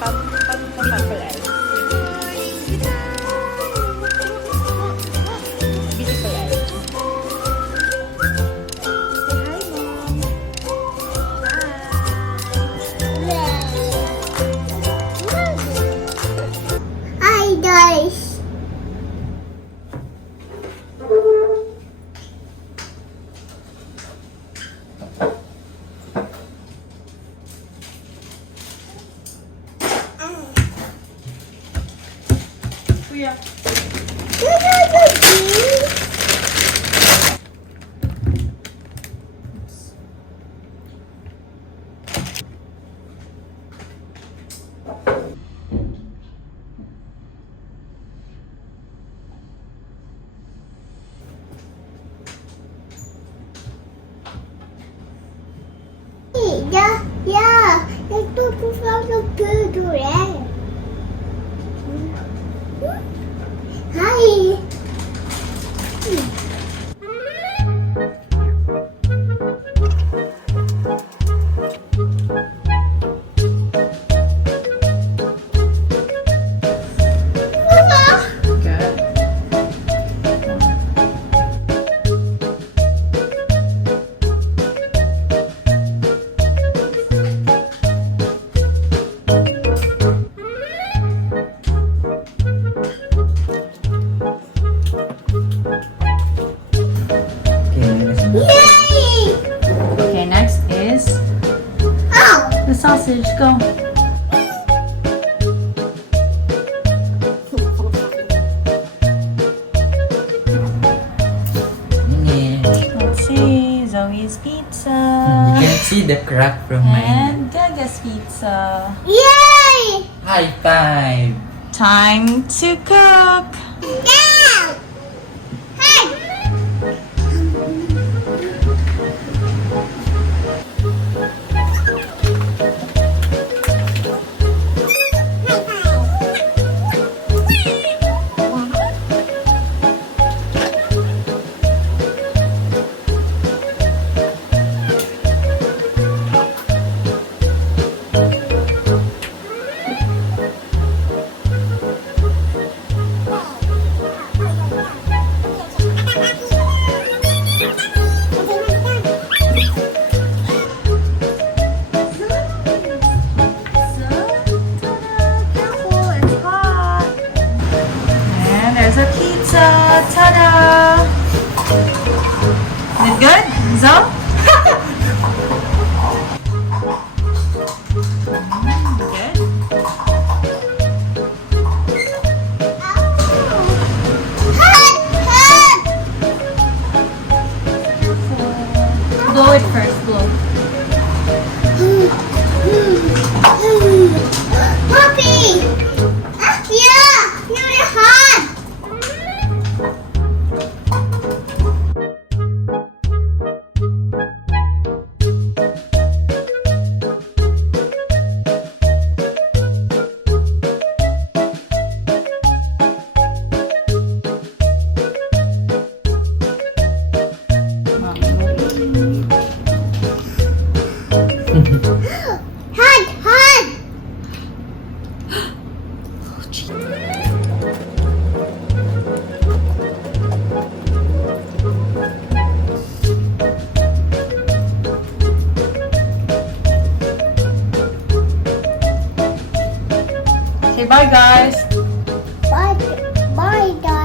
Pag-purple eyes. Beautiful eyes. Hi guys. Kuya. Yeah. Ito po from the good Hi. Yay! Okay, next is Oh. the sausage. Go. Let's see. Zoe's pizza. You can see the crack from mine. And Gaga's pizza. Yay! High five! Time to cook. Down. Hey. And there's a pizza. Ta-da! Is it good, Zo? Good. Blow it first. Blow. Puppy! Yeah! You're hot! Hot! Hot! Say bye, guys. Bye, bye, guys.